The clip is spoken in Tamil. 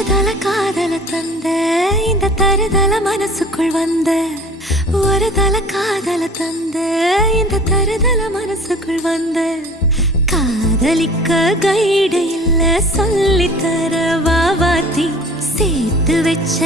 தருதல காதல தந்த இந்த தருதல மனசுக்குள் வந்த ஒரு தல காதல தந்த இந்த தருதல மனசுக்குள் வந்த காதலிக்க கைடு இல்ல சொல்லித்தர வாவாத்தி சேர்த்து வச்ச